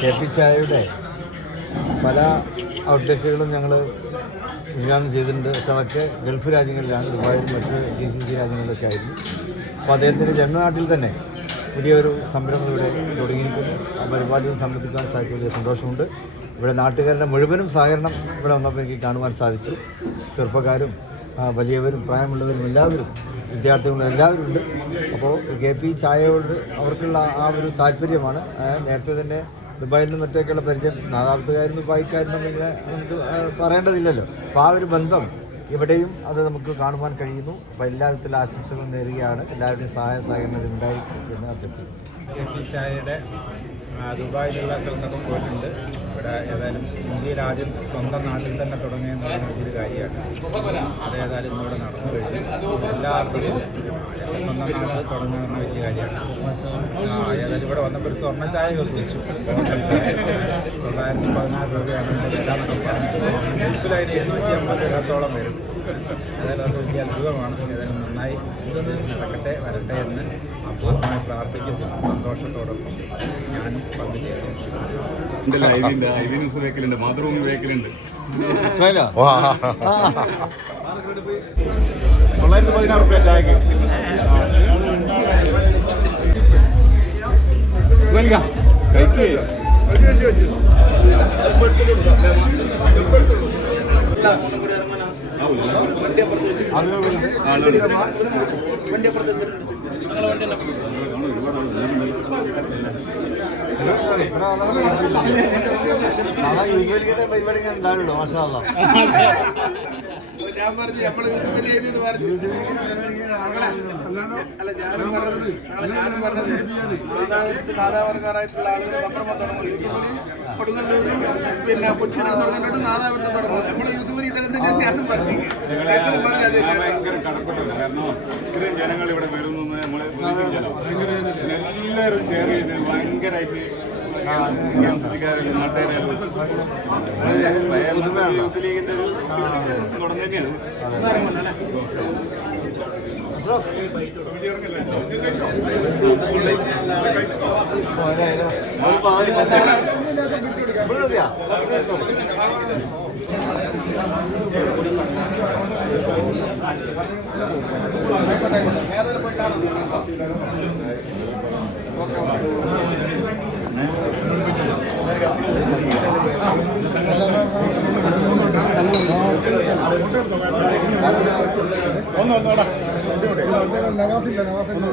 K P ചായയുടെ പല ഔട്ട്ലെറ്റുകളും ഞങ്ങൾ ഉദ്ഘാടനം ചെയ്തിട്ടുണ്ട്. പക്ഷെ അതൊക്കെ ഗൾഫ് രാജ്യങ്ങളിലാണ്. ദുബായിൽ മറ്റ് ജി സി സി രാജ്യങ്ങളിലൊക്കെ ആയിരുന്നു. അപ്പോൾ അദ്ദേഹത്തിന്റെ ജന്മനാട്ടിൽ തന്നെ പുതിയൊരു സംരംഭം ഇവിടെ തുടങ്ങിയിരിക്കുന്നു. ആ പരിപാടിയിൽ സംബന്ധിക്കാൻ സാധിച്ച വലിയ സന്തോഷമുണ്ട്. ഇവിടെ നാട്ടുകാരുടെ മുഴുവനും സഹകരണം ഇവിടെ വന്നപ്പോൾ എനിക്ക് കാണുവാൻ സാധിച്ചു. ചെറുപ്പക്കാരും വലിയവരും പ്രായമുള്ളവരും എല്ലാവരും വിദ്യാർത്ഥികളും എല്ലാവരും ഉണ്ട്. അപ്പോൾ കെ പി ചായയോട് അവർക്കുള്ള ആ ഒരു താല്പര്യമാണ്. നേരത്തെ തന്നെ ദുബായിൽ നിന്ന് മറ്റൊക്കെയുള്ള പരിചയം നാദാപത്തുകാരും ദുബായിക്കാരും തമ്മിൽ നമുക്ക് പറയേണ്ടതില്ലല്ലോ. അപ്പോൾ ആ ഒരു ബന്ധം ഇവിടെയും അത് നമുക്ക് കാണുവാൻ കഴിയുന്നു. അപ്പോൾ എല്ലാവിധത്തിലുള്ള ആശംസകൾ നേരുകയാണ്. എല്ലാവരുടെയും സഹായ സഹകരണം ഉണ്ടായി എന്ന് അഭ്യർത്ഥിക്കുന്നു. ദുബായിലുള്ള സ്ഥലത്തൊക്കെ പോയിട്ടുണ്ട്. ഇവിടെ ഏതായാലും ഇന്ത്യയിൽ ആദ്യം സ്വന്തം നാട്ടിൽ തന്നെ തുടങ്ങിയ ഒരു കാര്യമാണ്. അത് ഏതായാലും ഇവിടെ നടന്നു കഴിഞ്ഞു. എല്ലാവർക്കും സ്വന്തം നാട്ടിൽ തുടങ്ങുന്ന വലിയ കാര്യമാണ്. ഏതായാലും ഇവിടെ വന്നപ്പോൾ ഒരു സ്വർണ ചായ കുറിച്ചു തൊള്ളായിരത്തി പതിനാറ് രൂപയാണ് എല്ലാം എന്നൊക്കെ പറഞ്ഞത് ഗൾഫിലതിന് എണ്ണൂറ്റി അമ്പത് രൂപത്തോളം വരും. ഏതായാലും അത് വലിയ അത്ഭുതമാണ് ഏതായാലും നന്നായി നടക്കട്ടെ വരട്ടെ എന്ന് അപൂർവമായി പ്രാർത്ഥിക്കുന്നു. സന്തോഷത്തോടൊപ്പം ഞാൻ പങ്കുചേരുന്നു മാതൃഭൂമി വേക്കലുണ്ട്. തൊള്ളായിരത്തി പതിനാറ് റുപ്യ ചായക്ക്. സുഖലിക്ക കഴിക്ക്. അതാ യൂസ്വലി പരിപാടി ഉണ്ടാവുള്ളൂ മാഷാ. ഞാൻ പറഞ്ഞു യൂസുഫിന്റെ ചെയ്തെന്ന് പറഞ്ഞു. അല്ല ഞാനും പറഞ്ഞത് ഞാനും പറഞ്ഞത് നാദാപുരത്ത് നാദാവർക്കാരായിട്ടുള്ള ആളുകൾ സംരംഭം തുടങ്ങും. യൂസുഫലി കൊടുങ്ങല്ലൂരും പിന്നെ കൊച്ചിനാണ് തുടങ്ങിയിട്ട് നാദാപുരത്ത് തുടങ്ങും. നമ്മൾ യൂസുഫലി ഇതൊക്കെ തന്നെ ഞാനും പറഞ്ഞു ഞങ്ങളും അത് ജനങ്ങൾ ഇവിടെ വരുന്നു എല്ലാവരും ഷെയർ ചെയ്ത് ഭയങ്കരമായിട്ട് യൂത്ത് ലീഗിന്റെ തുടർന്ന് തന്നെയാണ് ഓക്കെ നവാസില്ല നവാസില്ല